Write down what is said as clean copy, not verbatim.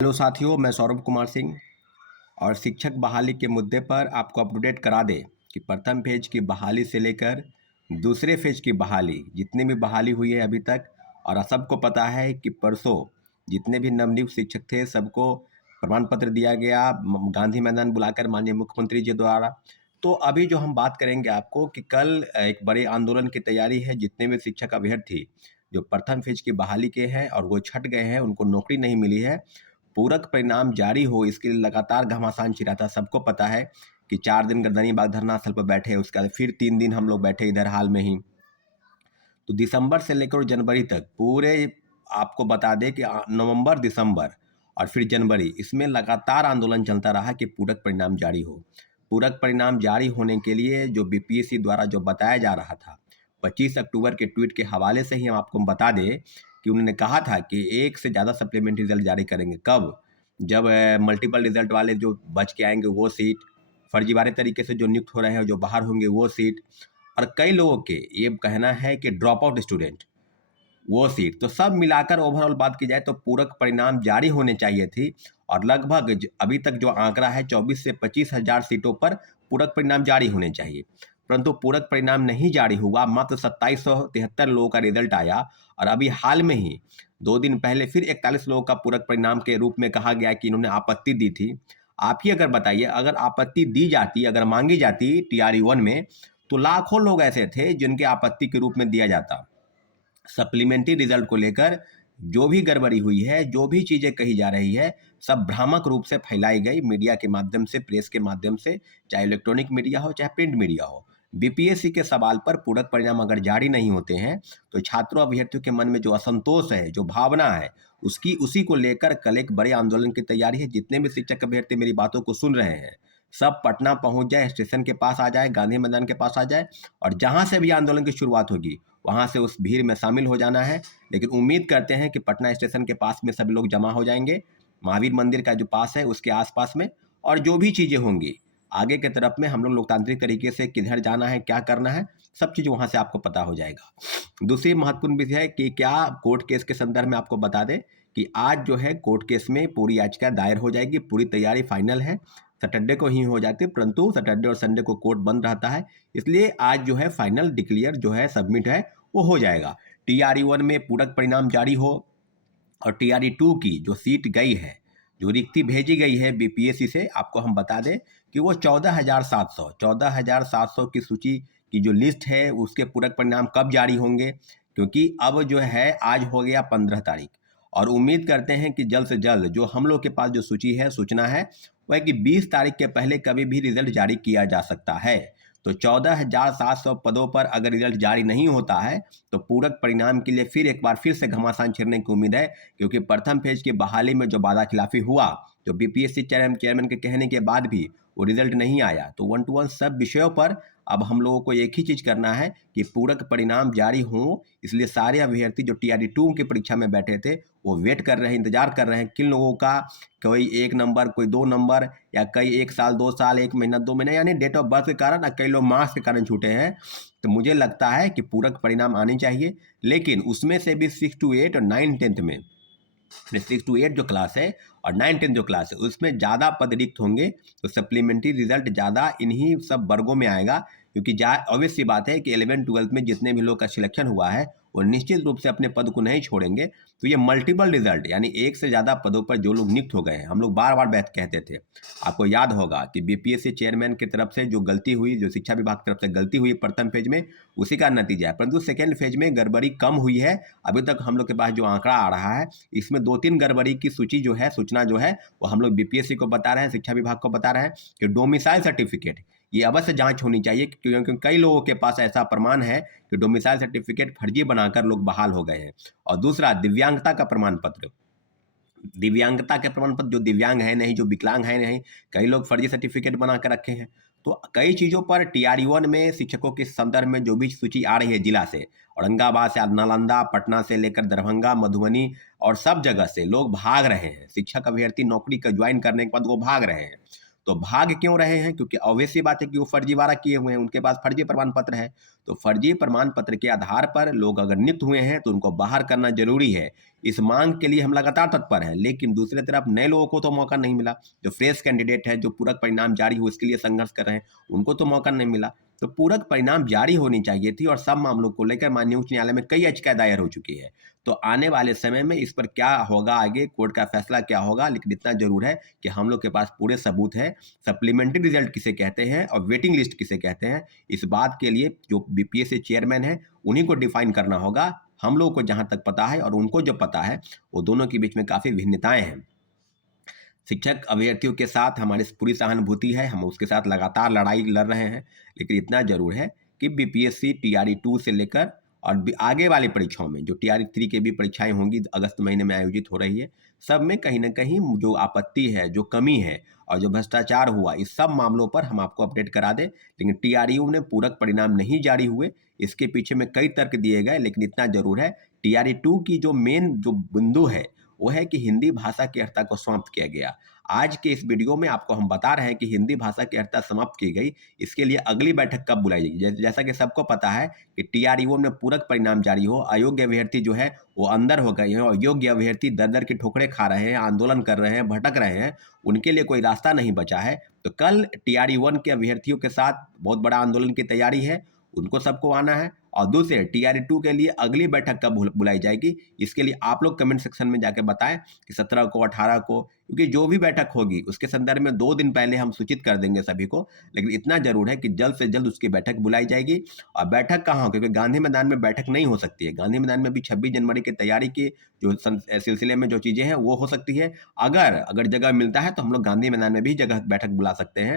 Hello साथियों, मैं सौरभ कुमार सिंह और शिक्षक बहाली के मुद्दे पर आपको अपडेट करा दें कि प्रथम फेज की बहाली से लेकर दूसरे फेज की बहाली जितनी भी बहाली हुई है अभी तक, और सबको पता है कि परसों जितने भी नवनियुक्त शिक्षक थे सबको प्रमाण पत्र दिया गया गांधी मैदान बुलाकर माननीय मुख्यमंत्री जी द्वारा। तो अभी जो हम बात करेंगे आपको कि कल एक बड़े आंदोलन की तैयारी है। जितने भी शिक्षक अभ्यर्थी जो प्रथम फेज की बहाली के हैं और वो छट गए हैं, उनको नौकरी नहीं मिली है, पूरक परिणाम जारी हो इसके लिए लगातार घमासान छिड़ा था। सबको पता है कि 4 दिन गर्दनी बाग धरना स्थल पर बैठे, उसके बाद फिर 3 दिन हम लोग बैठे इधर हाल में ही। तो दिसंबर से लेकर जनवरी तक पूरे आपको बता दें कि नवंबर, दिसंबर और फिर जनवरी, इसमें लगातार आंदोलन चलता रहा कि पूरक परिणाम जारी हो। पूरक परिणाम जारी होने के लिए जो बीपीएससी द्वारा जो बताया जा रहा था, 25 अक्टूबर के ट्वीट के हवाले से ही हम आपको बता दें कि उन्होंने कहा था कि एक से ज़्यादा सप्लीमेंट्री रिजल्ट जारी करेंगे। कब? जब मल्टीपल रिजल्ट वाले जो बच के आएंगे वो सीट, फर्जीवाड़े तरीके से जो नियुक्त हो रहे हैं जो बाहर होंगे वो सीट, और कई लोगों के ये कहना है कि ड्रॉप आउट स्टूडेंट वो सीट, तो सब मिलाकर ओवरऑल बात की जाए तो पूरक परिणाम जारी होने चाहिए थी। और लगभग अभी तक जो आंकड़ा है 24 से 25 हजार सीटों पर पूरक परिणाम जारी होने चाहिए, परंतु पूरक परिणाम नहीं जारी हुआ। मात्र 2773 लोगों का रिजल्ट आया और अभी हाल में ही 2 दिन पहले फिर 41 लोगों का पूरक परिणाम के रूप में कहा गया कि इन्होंने आपत्ति दी थी। आप ही अगर बताइए, अगर आपत्ति दी जाती, अगर मांगी जाती TRE 1 में, तो लाखों लोग ऐसे थे जिनके आपत्ति के रूप में दिया जाता। सप्लीमेंट्री रिजल्ट को लेकर जो भी गड़बड़ी हुई है, जो भी चीज़ें कही जा रही है, सब भ्रामक रूप से फैलाई गई मीडिया के माध्यम से, प्रेस के माध्यम से, चाहे इलेक्ट्रॉनिक मीडिया हो चाहे प्रिंट मीडिया हो। बीपीएससी के सवाल पर पूरक परिणाम अगर जारी नहीं होते हैं तो छात्रों अभ्यर्थियों के मन में जो असंतोष है, जो भावना है, उसी को लेकर कल एक बड़े आंदोलन की तैयारी है। जितने भी शिक्षक अभ्यर्थी मेरी बातों को सुन रहे हैं, सब पटना पहुंच जाए, स्टेशन के पास आ जाए, गांधी मैदान के पास आ जाए, और जहां से भी आंदोलन की शुरुआत होगी वहां से उस भीड़ में शामिल हो जाना है। लेकिन उम्मीद करते हैं कि पटना स्टेशन के पास में सभी लोग जमा हो जाएंगे, महावीर मंदिर का जो पास है उसके आसपास में, और जो भी चीज़ें होंगी आगे के तरफ में हम लोग लोकतांत्रिक तरीके से किधर जाना है, क्या करना है, सब चीज़ वहाँ से आपको पता हो जाएगा। दूसरी महत्वपूर्ण विषय है कि क्या कोर्ट केस के संदर्भ में आपको बता दें कि आज जो है कोर्ट केस में पूरी याचिका दायर हो जाएगी, पूरी तैयारी फाइनल है। सैटरडे को ही हो जाती है, परंतु सैटरडे और संडे को कोर्ट बंद रहता है, इसलिए आज जो है फाइनल डिक्लेयर जो है सबमिट है वो हो जाएगा। TRE 1 में पूरक परिणाम जारी हो और TRE 2 की जो सीट गई है, जो रिक्ति भेजी गई है बीपीएससी से, आपको हम बता दें कि वो 14,700 की सूची की जो लिस्ट है उसके पूरक परिणाम कब जारी होंगे, क्योंकि अब जो है आज हो गया 15 तारीख, और उम्मीद करते हैं कि जल्द से जल्द जो हम लोग के पास जो सूची है, सूचना है वह है कि 20 तारीख के पहले कभी भी रिजल्ट जारी किया जा सकता है। तो 14,700 पदों पर अगर रिजल्ट जारी नहीं होता है तो पूरक परिणाम के लिए फिर एक बार फिर से घमासान छिड़ने की उम्मीद है, क्योंकि प्रथम फेज की बहाली में जो वादा खिलाफी हुआ, जो बीपीएससी चेयरमैन के कहने के बाद भी वो रिजल्ट नहीं आया, तो 1 to 1 सब विषयों पर अब हम लोगों को एक ही चीज़ करना है कि पूरक परिणाम जारी हों। इसलिए सारे अभ्यर्थी जो TRE 2 की परीक्षा में बैठे थे वो वेट कर रहे हैं, इंतजार कर रहे हैं किन लोगों का कोई 1 नंबर, कोई 2 नंबर, या कई 1 साल 2 साल, 1 महीना 2 महीने, यानी डेट ऑफ बर्थ के कारण, और कई लोग मार्क्स के कारण छूटे हैं। तो मुझे लगता है कि पूरक परिणाम आने चाहिए, लेकिन उसमें से भी 6 to 8 और 9-10 में 6 to 8 जो क्लास है और 9-10 जो क्लास है उसमें ज़्यादा पद रिक्त होंगे, तो सप्लीमेंट्री रिजल्ट ज़्यादा इन्हीं सब वर्गों में आएगा। क्योंकि ऑब्वियस सी बात है कि 11th-12th में जितने भी लोग का सिलेक्शन हुआ है वो निश्चित रूप से अपने पद को नहीं छोड़ेंगे। तो ये मल्टीपल रिजल्ट, यानी एक से ज़्यादा पदों पर जो लोग नियुक्त हो गए हैं, हम लोग बार बार बात कहते थे, आपको याद होगा कि बीपीएससी चेयरमैन की तरफ से जो गलती हुई, जो शिक्षा विभाग की तरफ से गलती हुई प्रथम फेज में, उसी का नतीजा है। परंतु सेकेंड फेज में गड़बड़ी कम हुई है। अभी तक हम लोग के पास जो आंकड़ा आ रहा है इसमें 2-3 गड़बड़ी की सूची जो है, सूचना जो है वो हम लोग बीपीएससी को बता रहे हैं, शिक्षा विभाग को बता रहे हैं कि डोमिसाइल सर्टिफिकेट ये अवश्य जांच होनी चाहिए, क्योंकि कई लोगों के पास ऐसा प्रमाण है कि डोमिसाइल सर्टिफिकेट फर्जी बनाकर लोग बहाल हो गए हैं। और दूसरा, दिव्यांगता का प्रमाण पत्र, दिव्यांगता के प्रमाण पत्र, जो दिव्यांग है नहीं, जो विकलांग है नहीं, कई लोग फर्जी सर्टिफिकेट बना कर रखे हैं। तो कई चीज़ों पर TRE 1 में शिक्षकों के संदर्भ में जो भी सूची आ रही है जिला से, औरंगाबाद से, नालंदा, पटना से लेकर दरभंगा, मधुबनी, और सब जगह से लोग भाग रहे हैं। शिक्षक अभ्यर्थी नौकरी का ज्वाइन करने के बाद वो भाग रहे हैं। तो भाग क्यों रहे हैं? क्योंकि ऑब्वियस सी बात है कि वो फर्जीवाड़ा किए हुए हैं, उनके पास फर्जी प्रमाण पत्र है। तो फर्जी प्रमाण पत्र के आधार पर लोग अगर नियुक्त हुए हैं तो उनको बाहर करना जरूरी है। इस मांग के लिए हम लगातार तत्पर हैं, लेकिन दूसरी तरफ नए लोगों को तो मौका नहीं मिला। जो फ्रेश कैंडिडेट है, जो पूरक परिणाम जारी हो इसके लिए संघर्ष कर रहे हैं, उनको तो मौका नहीं मिला। तो पूरक परिणाम जारी होनी चाहिए थी और सब मामलों को लेकर माननीय उच्च न्यायालय में कई याचिकाएं दायर हो चुकी है। तो आने वाले समय में इस पर क्या होगा, आगे कोर्ट का फैसला क्या होगा, लेकिन इतना जरूर है कि हम लोग के पास पूरे सबूत है। सप्लीमेंट्री रिजल्ट किसे कहते हैं और वेटिंग लिस्ट किसे कहते हैं, इस बात के लिए जो बीपीएससी चेयरमैन है उन्हीं को डिफाइन करना होगा। हम लोग को जहां तक पता है और उनको जो पता है, वो दोनों के बीच में काफ़ी भिन्नताएं हैं। शिक्षक अभ्यर्थियों के साथ हमारी पूरी सहानुभूति है, हम उसके साथ लगातार लड़ाई लड़ रहे हैं, लेकिन इतना जरूर है कि बीपीएससी टीआरई 2 से लेकर और आगे वाली परीक्षाओं में जो टीआरई 3 की भी परीक्षाएं होंगी अगस्त महीने में आयोजित हो रही है, सब में कहीं ना कहीं जो आपत्ति है, जो कमी है और जो भ्रष्टाचार हुआ, इस सब मामलों पर हम आपको अपडेट करा दें। लेकिन टीआरयू ने पूरक परिणाम नहीं जारी हुए, इसके पीछे में कई तर्क दिए गए, लेकिन इतना जरूर है टीआरई 2 की जो मेन जो बिंदु है वो है कि हिंदी भाषा की अर्हता को समाप्त किया गया। आज के इस वीडियो में आपको हम बता रहे हैं कि हिंदी भाषा की अर्हता समाप्त की गई, इसके लिए अगली बैठक कब बुलाई जाएगी। जैसा कि सबको पता है कि टीआरईओ में पूरक परिणाम जारी हो, अयोग्य अभ्यर्थी जो है वो अंदर हो गए हैं और योग्य अभ्यर्थी दर दर की ठोकरें खा रहे हैं, आंदोलन कर रहे हैं, भटक रहे हैं, उनके लिए कोई रास्ता नहीं बचा है। तो कल टीआरई 1 के अभ्यर्थियों के साथ बहुत बड़ा आंदोलन की तैयारी है, उनको सबको आना है। और दूसरे टीआरई 2 के लिए अगली बैठक कब बुलाई जाएगी, इसके लिए आप लोग कमेंट सेक्शन में जाके बताएं कि 17 को, 18 को, क्योंकि जो भी बैठक होगी उसके संदर्भ में 2 दिन पहले हम सूचित कर देंगे सभी को। लेकिन इतना जरूर है कि जल्द से जल्द उसकी बैठक बुलाई जाएगी। और बैठक कहाँ हो, क्योंकि गांधी मैदान में बैठक नहीं हो सकती है। गांधी मैदान में भी 26 जनवरी की तैयारी की जो सिलसिले में जो चीज़ें हैं वो हो सकती है। अगर जगह मिलता है तो हम लोग गांधी मैदान में भी जगह बैठक बुला सकते हैं।